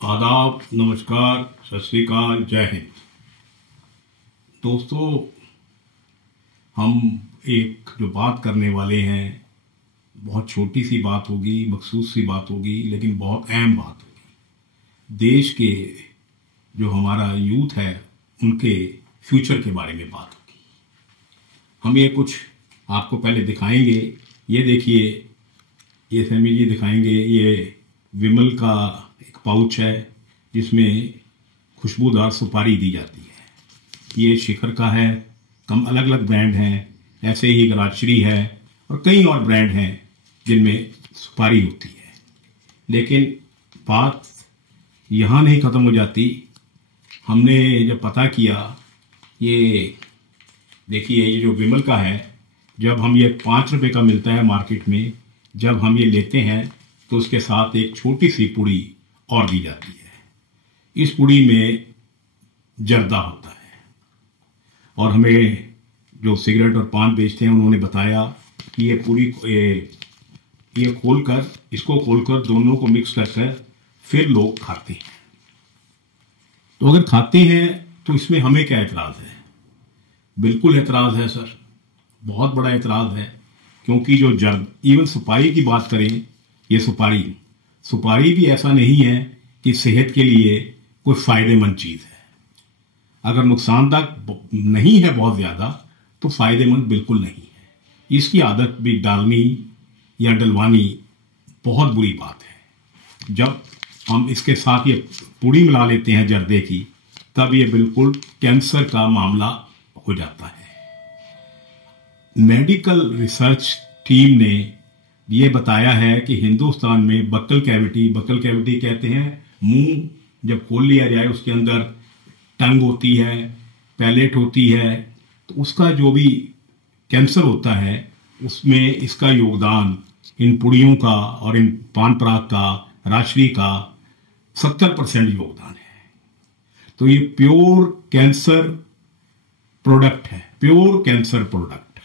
आदाब, नमस्कार, सत श्री अकाल, जय हिंद। दोस्तों, हम एक जो बात करने वाले हैं, बहुत छोटी सी बात होगी, मखसूस सी बात होगी, लेकिन बहुत अहम बात होगी। देश के जो हमारा यूथ है, उनके फ्यूचर के बारे में बात होगी। हम ये कुछ आपको पहले दिखाएंगे। ये देखिए, ये फैमिली जी दिखाएंगे। ये विमल का एक पाउच है जिसमें खुशबूदार सुपारी दी जाती है। ये शिखर का है। कम अलग अलग ब्रांड हैं, ऐसे ही एक राजश्री है और कई और ब्रांड हैं जिनमें सुपारी होती है। लेकिन बात यहाँ नहीं ख़त्म हो जाती। हमने जब पता किया, ये देखिए, ये जो विमल का है, जब हम ये 5 रुपये का मिलता है मार्केट में, जब हम ये लेते हैं तो उसके साथ एक छोटी सी पुड़ी और दी जाती है। इस पुड़ी में जर्दा होता है। और हमें जो सिगरेट और पान बेचते हैं उन्होंने बताया कि ये पूरी ये इसको खोलकर दोनों को मिक्स कर फिर लोग खाते हैं। तो अगर खाते हैं तो इसमें हमें क्या एतराज़ है? बिल्कुल एतराज़ है सर, बहुत बड़ा एतराज़ है। क्योंकि जो इवन सुपारी की बात करें, ये सुपारी भी ऐसा नहीं है कि सेहत के लिए कोई फायदेमंद चीज़ है। अगर नुकसानदायक नहीं है बहुत ज़्यादा, तो फायदेमंद बिल्कुल नहीं है। इसकी आदत भी डालनी या डलवानी बहुत बुरी बात है। जब हम इसके साथ ये पुड़ी मिला लेते हैं जर्दे की, तब ये बिल्कुल कैंसर का मामला हो जाता है। मेडिकल रिसर्च टीम ने ये बताया है कि हिंदुस्तान में बक्कल कैविटी कहते हैं, मुंह जब खोल लिया जाए, उसके अंदर टंग होती है, पैलेट होती है, तो उसका जो भी कैंसर होता है, उसमें इसका योगदान इन पुड़ियों का और इन पान पराग का, राजश्री का 70% योगदान है। तो ये प्योर कैंसर प्रोडक्ट है, प्योर कैंसर प्रोडक्ट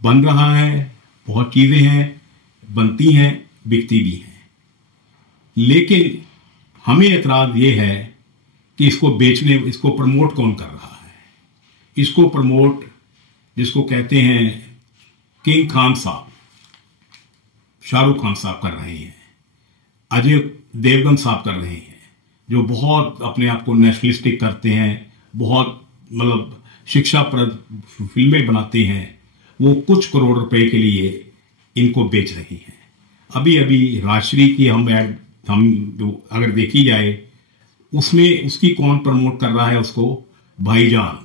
बन रहा है। बहुत चीज़ें हैं, बनती हैं, बिकती भी हैं। लेकिन हमें एतराज़ ये है कि इसको प्रमोट कौन कर रहा है? इसको प्रमोट जिसको कहते हैं किंग खान साहब, शाहरुख खान साहब कर रहे हैं, अजय देवगन साहब कर रहे हैं, जो बहुत अपने आप को नेशनलिस्टिक करते हैं, बहुत मतलब शिक्षाप्रद फिल्में बनाते हैं। वो कुछ करोड़ रुपए के लिए इनको बेच रही हैं। अभी अभी राजश्री की हम अगर देखी जाए, उसमें उसकी कौन प्रमोट कर रहा है उसको? भाईजान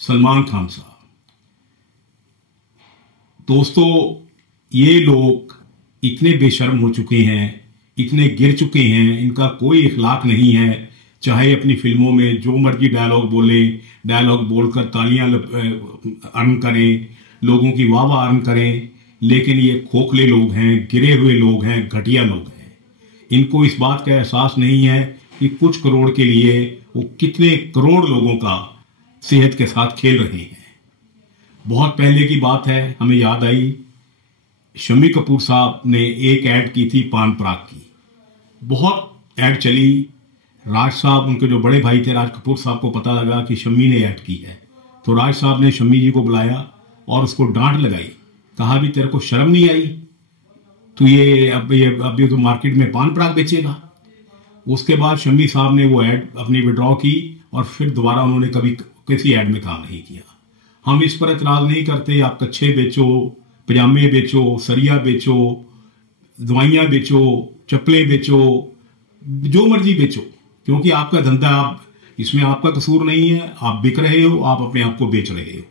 सलमान खान साहब। दोस्तों, ये लोग इतने बेशर्म हो चुके हैं, इतने गिर चुके हैं, इनका कोई इखलाक नहीं है। चाहे अपनी फिल्मों में जो मर्जी डायलॉग बोले, डायलॉग बोलकर तालियां अर्न करें, लोगों की वाह वाह अर्न करें, लेकिन ये खोखले लोग हैं, गिरे हुए लोग हैं, घटिया लोग हैं। इनको इस बात का एहसास नहीं है कि कुछ करोड़ के लिए वो कितने करोड़ लोगों का सेहत के साथ खेल रहे हैं। बहुत पहले की बात है, हमें याद आई, शम्मी कपूर साहब ने एक ऐड की थी पान पराग की। बहुत ऐड चली। राज साहब, उनके जो बड़े भाई थे राज कपूर साहब, को पता लगा कि शम्मी ने ऐड की है, तो राज साहब ने शम्मी जी को बुलाया और उसको डांट लगाई। कहा, भी तेरे को शर्म नहीं आई? तू अभी तो मार्केट में पान पराग बेचेगा। उसके बाद शम्मी साहब ने वो ऐड अपनी विड्रॉ की और फिर दोबारा उन्होंने कभी किसी ऐड में काम नहीं किया। हम इस पर एतराज नहीं करते। आप कच्छे बेचो, पजामे बेचो, सरिया बेचो, दवाइयाँ बेचो, चप्पलें बेचो, जो मर्जी बेचो, क्योंकि आपका धंधा, इसमें आपका कसूर नहीं है। आप बिक रहे हो, आप अपने आप को बेच रहे हो,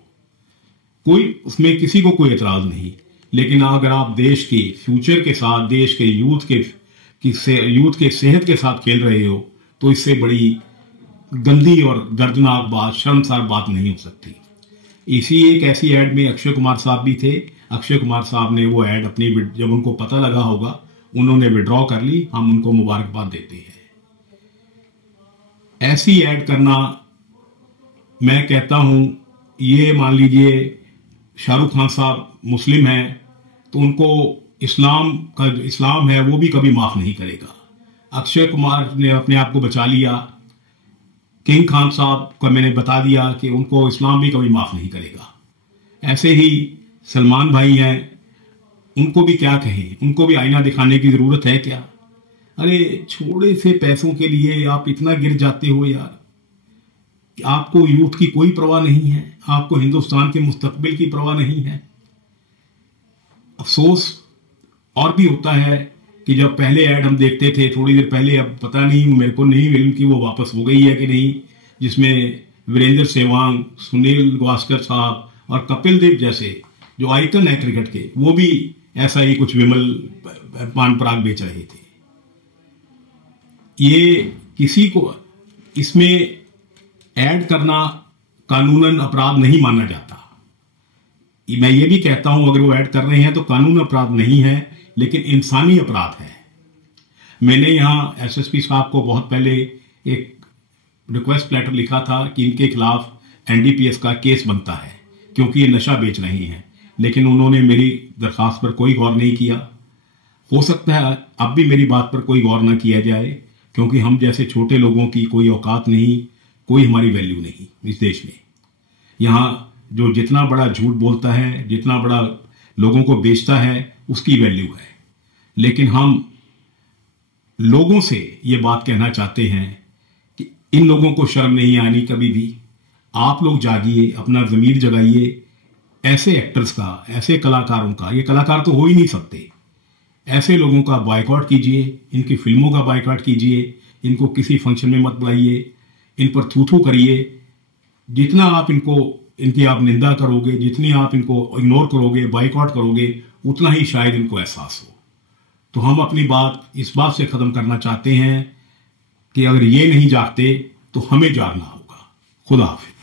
उसमें किसी को कोई एतराज नहीं। लेकिन अगर आप देश के फ्यूचर के साथ, देश के यूथ के सेहत के साथ खेल रहे हो, तो इससे बड़ी गंदी और दर्दनाक बात, शर्मसार बात नहीं हो सकती। इसी एक ऐसी ऐड में अक्षय कुमार साहब भी थे। अक्षय कुमार साहब ने वो ऐड अपनी, जब उनको पता लगा होगा, उन्होंने विड्रॉ कर ली। हम उनको मुबारकबाद देते हैं। ऐसी ऐड करना, मैं कहता हूं, ये मान लीजिए शाहरुख खान साहब मुस्लिम हैं, तो उनको इस्लाम है वो भी कभी माफ नहीं करेगा। अक्षय कुमार ने अपने आप को बचा लिया। किंग खान साहब को मैंने बता दिया कि उनको इस्लाम भी कभी माफ नहीं करेगा। ऐसे ही सलमान भाई हैं, उनको भी क्या कहें, उनको भी आईना दिखाने की जरूरत है क्या? अरे छोटे से पैसों के लिए आप इतना गिर जाते हो यार। आपको यूथ की कोई परवाह नहीं है, आपको हिंदुस्तान के मुस्तकबिल की परवाह नहीं है। अफसोस और भी होता है कि जब पहले ऐड हम देखते थे थोड़ी देर पहले, अब पता नहीं मेरे को नहीं फिल्म की वो वापस हो गई है कि नहीं, जिसमें वीरेंद्र सहवाग, सुनील गावस्कर साहब और कपिल देव जैसे जो आइकन है क्रिकेट के, वो भी ऐसा ही कुछ विमल पान पराग बेच रहे थे। ये किसी को इसमें ऐड करना कानूनन अपराध नहीं माना जाता। मैं ये भी कहता हूं अगर वो ऐड कर रहे हैं तो कानून अपराध नहीं है, लेकिन इंसानी अपराध है। मैंने यहां एसएसपी साहब को बहुत पहले एक रिक्वेस्ट लेटर लिखा था कि इनके खिलाफ एनडीपीएस का केस बनता है क्योंकि ये नशा बेच रहे हैं, लेकिन उन्होंने मेरी दरखास्त पर कोई गौर नहीं किया। हो सकता है अब भी मेरी बात पर कोई गौर ना किया जाए, क्योंकि हम जैसे छोटे लोगों की कोई औकात नहीं, कोई हमारी वैल्यू नहीं इस देश में। यहां जो जितना बड़ा झूठ बोलता है, जितना बड़ा लोगों को बेचता है, उसकी वैल्यू है। लेकिन हम लोगों से ये बात कहना चाहते हैं कि इन लोगों को शर्म नहीं आनी कभी भी। आप लोग जागिए, अपना ज़मीर जगाइए। ऐसे एक्टर्स का, ऐसे कलाकारों का, ये कलाकार तो हो ही नहीं सकते, ऐसे लोगों का बायकॉट कीजिए, इनकी फिल्मों का बायकॉट कीजिए, इनको किसी फंक्शन में मत बुलाइए, इन पर थू थू करिए। जितना आप इनकी आप निंदा करोगे, जितनी आप इनको इग्नोर करोगे, बायकॉट करोगे, उतना ही शायद इनको एहसास हो। तो हम अपनी बात इस बात से खत्म करना चाहते हैं कि अगर ये नहीं जागते तो हमें जागना होगा। खुदा हाफिज।